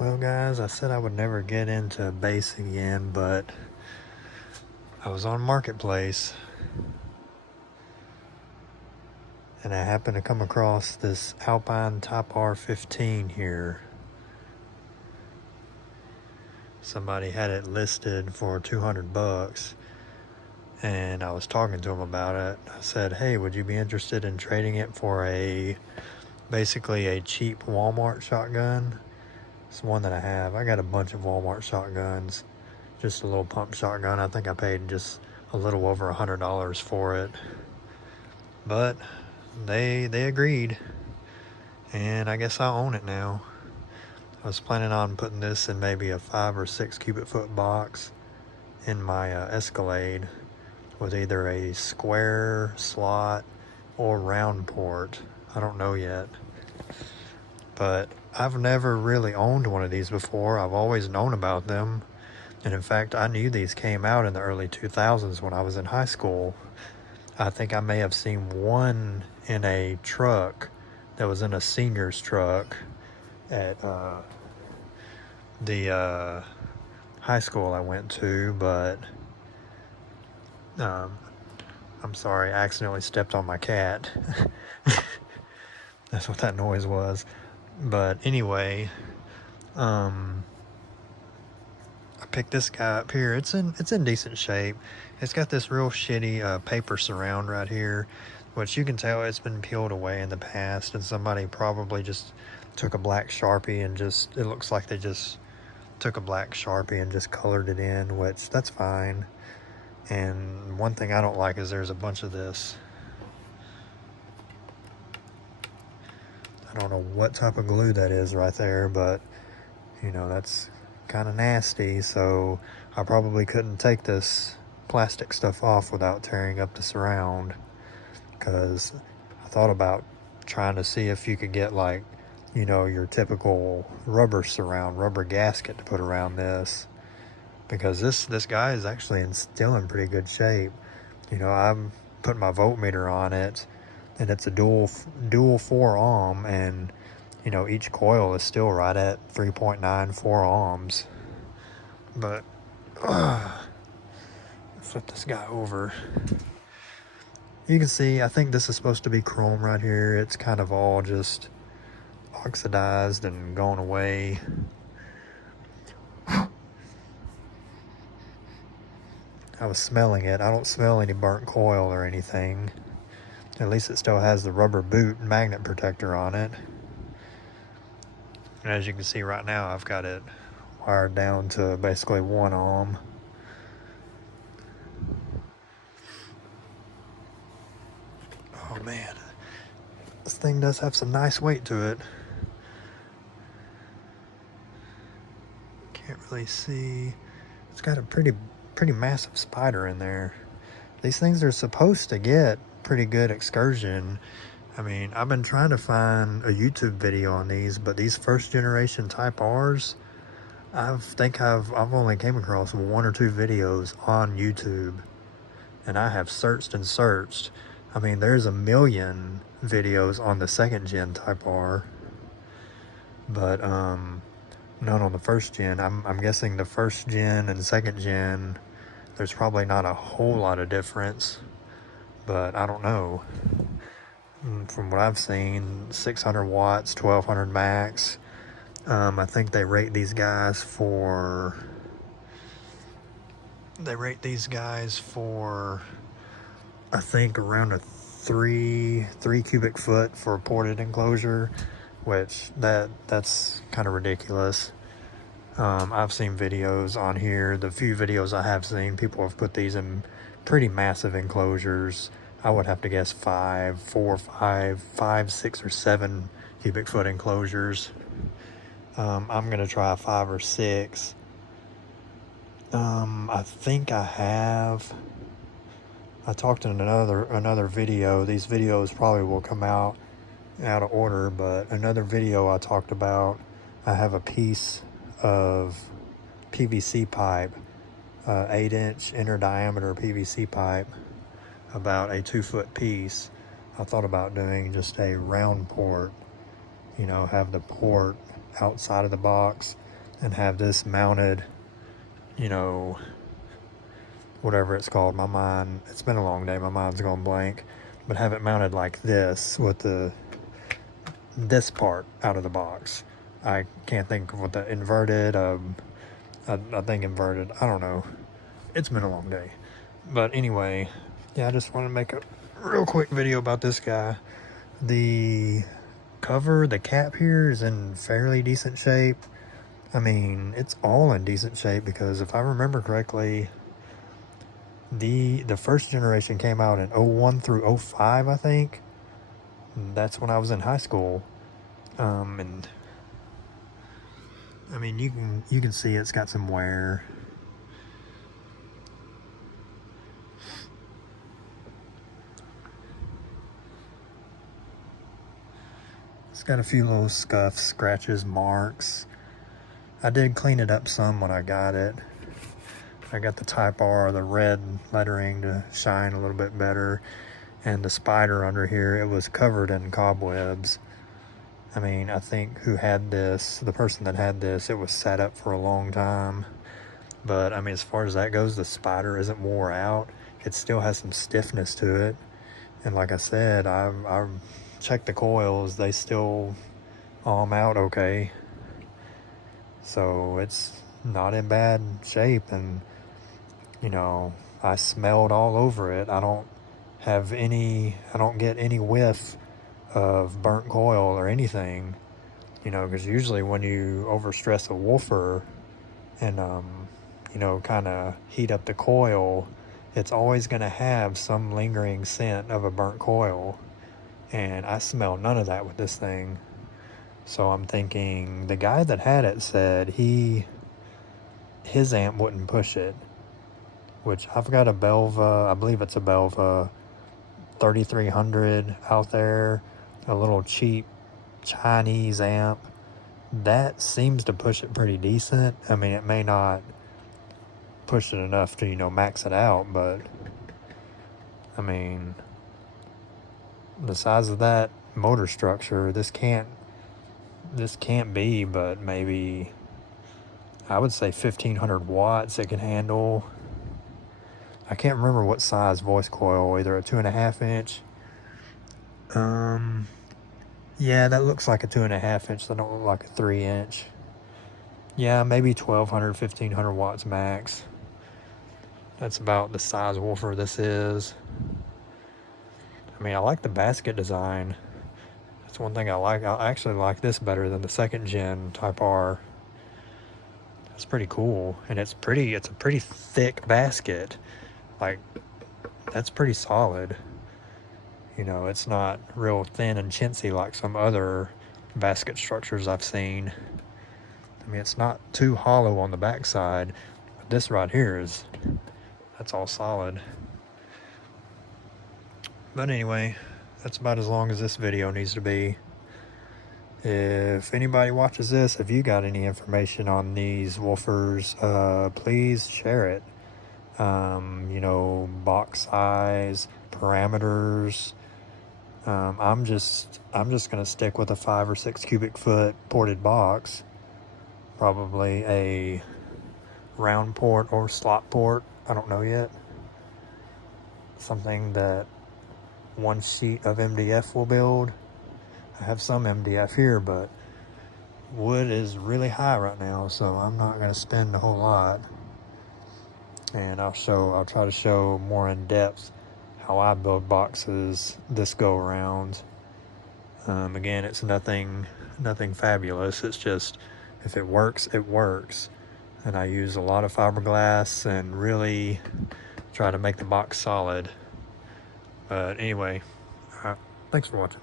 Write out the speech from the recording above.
Well guys, I said I would never get into base again, but I was on Marketplace and I happened to come across this Alpine Type R15 here. Somebody had it listed for 200 bucks and I was talking to him about it. I said, hey, would you be interested in trading it for basically a cheap Walmart shotgun? It's one that I have. I got a bunch of Walmart shotguns. Just a little pump shotgun. I think I paid just a little over $100 for it. But they agreed. And I guess I own it now. I was planning on putting this in maybe a 5 or 6 cubic foot box in my Escalade with either a square slot or round port. I don't know yet. But I've never really owned one of these before. I've always known about them. And in fact, I knew these came out in the early 2000s when I was in high school. I think I may have seen one in a truck that was in a senior's truck at the high school I went to, but I'm sorry, I accidentally stepped on my cat. That's what that noise was. But anyway, I picked this guy up here. It's in decent shape. It's got this real shitty paper surround right here, which you can tell it's been peeled away in the past, and somebody probably just took a black Sharpie and it looks like they just took a black Sharpie and just colored it in, which that's fine. And one thing I don't like is there's a bunch of this. I don't know what type of glue that is right there, but you know, that's kind of nasty. So I probably couldn't take this plastic stuff off without tearing up the surround, because I thought about trying to see if you could get, like, you know, your typical rubber surround, rubber gasket to put around this, because this guy is actually still in pretty good shape. You know, I'm putting my voltmeter on it, and it's a dual 4 ohm, and you know, each coil is still right at 3.94 ohms. But flip this guy over. You can see, I think this is supposed to be chrome right here. It's kind of all just oxidized and gone away. I was smelling it. I don't smell any burnt coil or anything. At least it still has the rubber boot magnet protector on it. And as you can see right now, I've got it wired down to basically 1 ohm. Oh man, this thing does have some nice weight to it. Can't really see. It's got a pretty massive spider in there. These things are supposed to get pretty good excursion. I mean, I've been trying to find a YouTube video on these, but these first generation Type R's, I think I've only came across 1 or 2 videos on YouTube, and I have searched and searched. I mean, there's a million videos on the 2nd gen Type R, but none on the 1st gen. I'm guessing the 1st gen and 2nd gen, there's probably not a whole lot of difference, but I don't know. From what I've seen, 600 watts, 1200 max. I think they rate these guys for, I think around a 3 cubic foot for a ported enclosure, which that's kind of ridiculous. I've seen videos on here. The few videos I have seen, people have put these in pretty massive enclosures. I would have to guess 5, 6 or 7 cubic foot enclosures. I'm gonna try 5 or 6. I think I talked in another video. These videos probably will come out of order, but another video I talked about, I have a piece of PVC pipe, 8-inch inner diameter PVC pipe, about a 2-foot piece. I thought about doing just a round port, you know, have the port outside of the box, and have this mounted, you know, whatever it's called. My mind, it's been a long day, my mind's going blank, but have it mounted like this with this part out of the box. I can't think of what the inverted, I think inverted, I don't know. It's been a long day. But anyway, yeah, I just want to make a real quick video about this guy. The cover, the cap here is in fairly decent shape. I mean, it's all in decent shape because if I remember correctly, the first generation came out in 01 through 05, I think. That's when I was in high school. And I mean, you can see it's got some wear. It's got a few little scuffs, scratches, marks. I did clean it up some when I got it. I got the Type R, the red lettering to shine a little bit better. And the spider under here, it was covered in cobwebs. I mean, I think who had this, the person that had this, it was sat up for a long time. But I mean, as far as that goes, the spider isn't wore out. It still has some stiffness to it. And like I said, I checked the coils, they still arm out okay. So it's not in bad shape, and you know, I smelled all over it. I don't get any whiff of burnt coil or anything, you know, because usually when you overstress a woofer and you know, kind of heat up the coil, it's always going to have some lingering scent of a burnt coil, and I smell none of that with this thing. So I'm thinking the guy that had it said his amp wouldn't push it, which I've got a Belva, I believe it's a Belva 3300 out there, a little cheap Chinese amp that seems to push it pretty decent. I mean, it may not push it enough to, you know, max it out, but I mean, the size of that motor structure, this can't be but maybe, I would say 1500 watts it can handle. I can't remember what size voice coil, either a 2.5 inch. Yeah, that looks like a 2.5 inch. That don't look like a 3 inch. Yeah, maybe 1200, 1500 watts max. That's about the size woofer this is. I mean, I like the basket design. That's one thing I like. I actually like this better than the second gen Type R. It's pretty cool, and it's a pretty thick basket. Like, that's pretty solid. You know, it's not real thin and chintzy like some other basket structures I've seen. I mean, it's not too hollow on the backside, but this right here that's all solid. But anyway, that's about as long as this video needs to be. If anybody watches this, if you got any information on these woofers, please share it. You know, box size, parameters. I'm just gonna stick with a 5 or 6 cubic foot ported box, probably a round port or slot port. I don't know yet. Something that one sheet of MDF will build. I have some MDF here, but wood is really high right now, so I'm not going to spend a whole lot. And I'll try to show more in depth how I build boxes this go around. Again, it's nothing fabulous. It's just, if it works, it works. And I use a lot of fiberglass and really try to make the box solid. But anyway, thanks for watching.